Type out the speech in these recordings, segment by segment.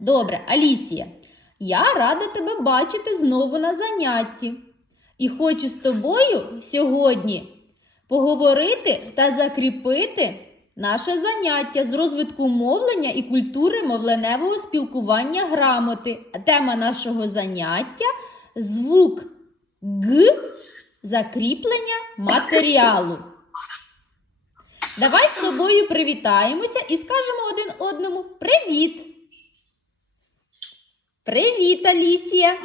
Добре, Алісія, я рада тебе бачити знову на занятті. І хочу з тобою сьогодні поговорити та закріпити наше заняття з розвитку мовлення і культури мовленевого спілкування грамоти. Тема нашого заняття звук Г закріплення матеріалу. Давай з тобою привітаємося і скажемо один одному привіт. Привіт, Алісія.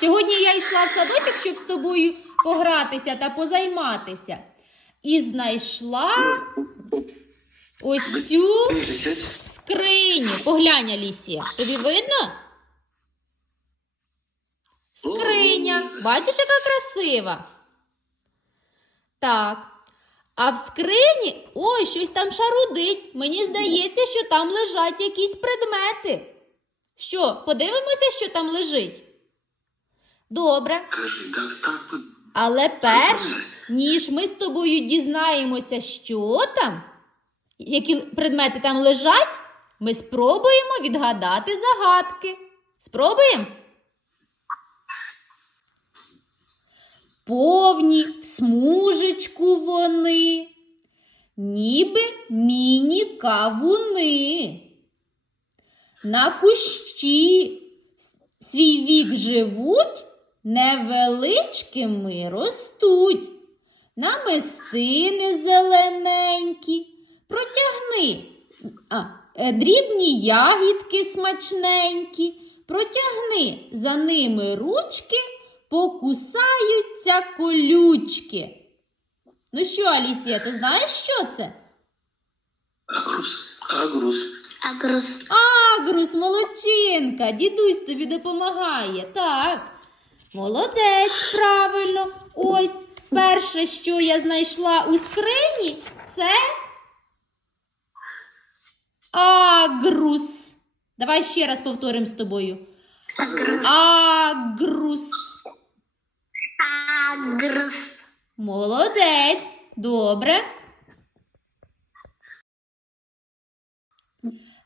Сьогодні я йшла в садочок, щоб з тобою погратися та позайматися. І знайшла ось цю скриню. Поглянь, Алісія. Тобі видно? Скриня. Бачиш, яка красива? Так. А в скрині ой, щось там шарудить. Мені здається, що там лежать якісь предмети. Що, подивимося, що там лежить? Добре. Але перш ніж ми з тобою дізнаємося, що там, які предмети там лежать, ми спробуємо відгадати загадки. Спробуємо? Повні в смужечку вони, ніби міні-кавуни. На кущі свій вік живуть, невеличкими ростуть. Намистини зелененькі, протягни а, е, дрібні ягідки смачненькі, протягни за ними ручки, покусаються колючки. Ну що, Алісія, ти знаєш, що це? Агрус, агрус. Агрус. Агрус, молодчинка, дідусь тобі допомагає. Так. Молодець, правильно. Ось перше, що я знайшла у скрині, це агрус. Давай ще раз повторимо з тобою. Агрус. Агрус. Молодець. Добре.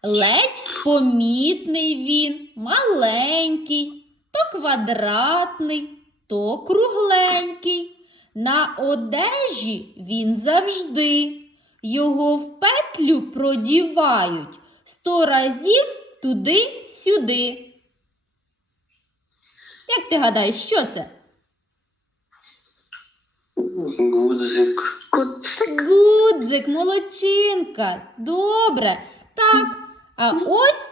Ледь помітний він, маленький, то квадратний, то кругленький. На одежі він завжди. Його в петлю продівають сто разів туди-сюди. Як ти гадаєш, що це? Гудзик. Гудзик, молодчинка. Добре. Так. А ось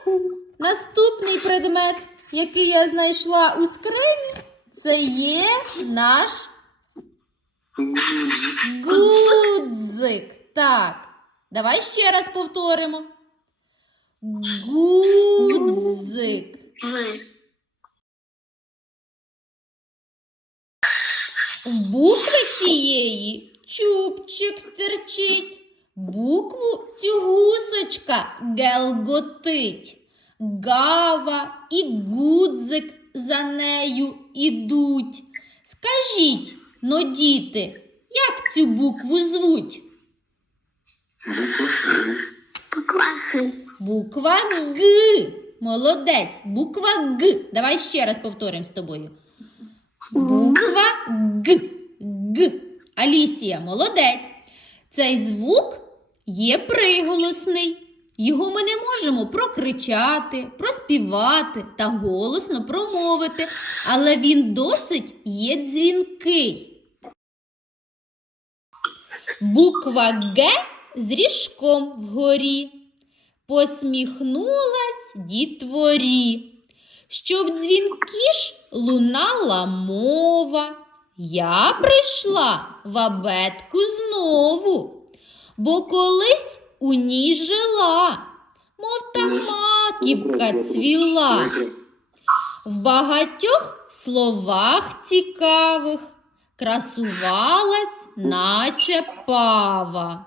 наступний предмет, який я знайшла у скрині, це є наш Гудзик. гудзик. Так. Давай ще раз повторимо. Гудзик. В. Букви цієї чубчик стирчить, букву цю гусочка гелготить. Гава і гудзик за нею ідуть. Скажіть, но діти, як цю букву звуть? Буква Г. Буква Г. Молодець. Буква Г. Давай ще раз повторимо з тобою. Буква Г. Г. Алісія, молодець. Цей звук є приголосний. Його ми не можемо прокричати, проспівати та голосно промовити, але він досить є дзвінкий. Буква Г з ріжком вгорі. Посміхнулась дітворі. Щоб дзвінкіш лунала мова. Я прийшла в абетку знову, бо колись у ній жила, мов та маківка цвіла. В багатьох словах цікавих красувалась, наче пава.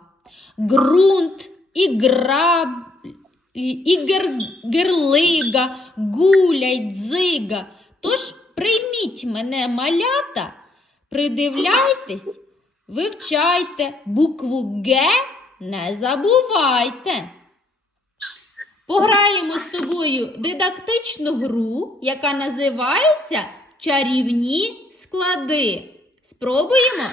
Ґрунт і граб, і гер, герлига, гуляй, дзига. Тож прийміть мене, малята, придивляйтесь Вивчайте букву Г, не забувайте. Пограємо з тобою дидактичну гру, яка називається Чарівні склади. Спробуємо?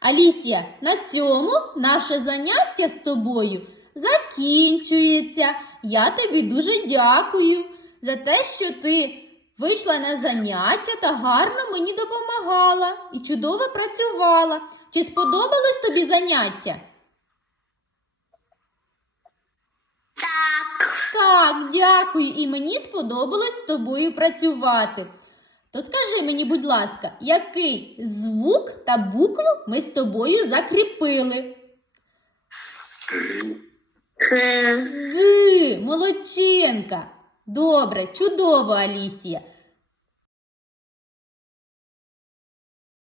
Алісія, на цьому наше заняття з тобою закінчується. Я тобі дуже дякую за те, що ти вийшла на заняття та гарно мені допомагала і чудово працювала. Чи сподобалось тобі заняття? Так. Так, дякую, і мені сподобалось з тобою працювати. То скажи мені, будь ласка, який звук та букву ми з тобою закріпили? Г. Молодчинка. Добре, чудово, Алісія.